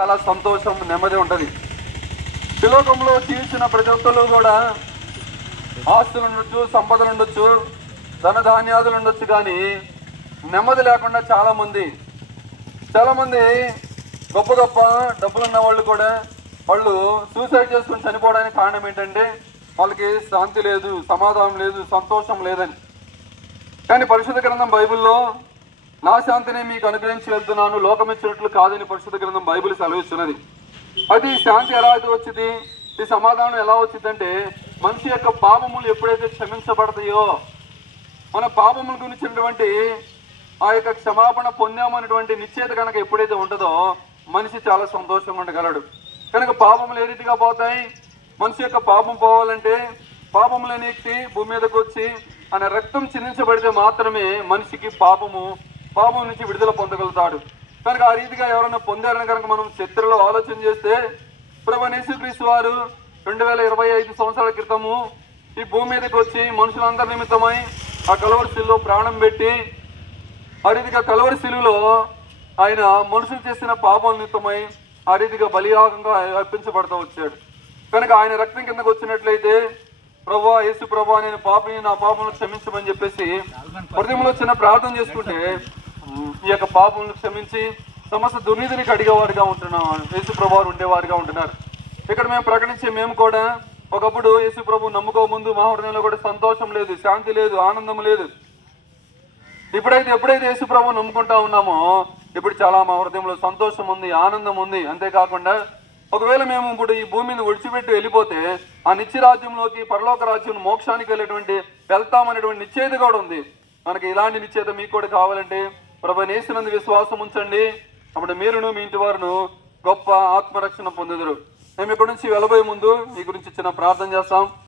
చాలా సంతోషం, నెమ్మది ఉంటుంది. ఈ లోకంలో జీవించిన ప్రతి ఒక్కరు కూడా ఆస్తులు ఉండొచ్చు, సంపదలు ఉండొచ్చు, ధనధాన్యాదులు ఉండొచ్చు, కానీ నెమ్మది లేకుండా చాలా మంది గొప్ప గొప్ప డబ్బులున్న వాళ్ళు కూడా వాళ్ళు సూసైడ్ చేసుకుని చనిపోవడానికి కారణం ఏంటంటే వాళ్ళకి శాంతి లేదు, సమాధానం లేదు, సంతోషం లేదని. కానీ పరిశుద్ధ గ్రంథం బైబిల్లో నా శాంతిని మీకు అనుగ్రహించి వెళ్తున్నాను, లోకమిచ్చినట్లు కాదని పరిశుద్ధ గ్రంథం బైబిల్ సెలవిస్తున్నది. అది ఈ శాంతి ఎలా అయితే వచ్చింది, ఈ సమాధానం ఎలా వచ్చిందంటే మనిషి యొక్క పాపములు ఎప్పుడైతే క్షమించబడతాయో, మన పాపముల గురించినటువంటి ఆ యొక్క క్షమాపణ పొందామనేటువంటి నిశ్చేత కనుక ఎప్పుడైతే ఉంటుందో మనిషి చాలా సంతోషంగా ఉండగలడు. కనుక పాపములు ఏ రీతిగా పోతాయి? మనిషి యొక్క పాపం పోవాలంటే పాపములనే వ్యక్తి భూమి మీదకి వచ్చి ఆయన రక్తం చిందించబడితే మాత్రమే మనిషికి పాపం నుంచి విడుదల పొందగలుగుతాడు. కనుక ఆ రీతిగా ఎవరైనా పొందారని కనుక మనం చరిత్రలో ఆలోచన చేస్తే ప్రభువైన యేసుక్రీస్తు వారు 2025 సంవత్సరాల క్రితము ఈ భూమి మీదకి వచ్చి మనుషులందరి నిమిత్తమై ఆ కలువరి శిలువలో ప్రాణం పెట్టి ఆ రీతిగా కలువరి శిలువలో ఆయన మనుషులు చేసిన పాపం నిమిత్తమై ఆ రీతిగా బలియాగంగా అర్పించబడుతూ వచ్చాడు. కనుక ఆయన రక్తం కిందకు వచ్చినట్లయితే ప్రభువా, యేసు ప్రభువా, నేను పాపిని, నా పాపములను క్షమించమని చెప్పేసి హృదయంలో చిన్న ప్రార్థన చేసుకుంటే ఈ యొక్క పాపములను క్షమించి సమస్త దుర్నీతిని కడిగేవారుగా ఉంటున్నాం, యేసు ప్రభు ఉండేవారుగా ఉంటున్నారు. ఇక్కడ మేము కూడా ఒకప్పుడు యేసు ప్రభు నమ్ముకో ముందు మా హృదయంలో కూడా సంతోషం లేదు, శాంతి లేదు, ఆనందం లేదు. ఎప్పుడైతే యేసు ప్రభు నమ్ముకుంటా ఉన్నామో ఇప్పుడు చాలా మా హృదయంలో సంతోషం ఉంది, ఆనందం ఉంది. అంతేకాకుండా ఒకవేళ మేము ఇప్పుడు ఈ భూమిని విడిచిపెట్టి వెళ్ళిపోతే ఆ నిత్యరాజ్యంలోకి, పరలోక రాజ్యం, మోక్షానికి వెళ్తామనేటువంటి నిశ్చయిత కూడా ఉంది. మనకి ఇలాంటి నిశ్చయిత మీకు కూడా కావాలంటే ప్రభువైన యేసునందు విశ్వాసం ఉంచండి. అప్పుడు మీరును మీ ఇంటి వారును గొప్ప ఆత్మరక్షణ పొందుదురు. మేము ఇక్కడ నుంచి వెళ్ళబోయే ముందు మీ గురించి చిన్న ప్రార్థన చేస్తాం.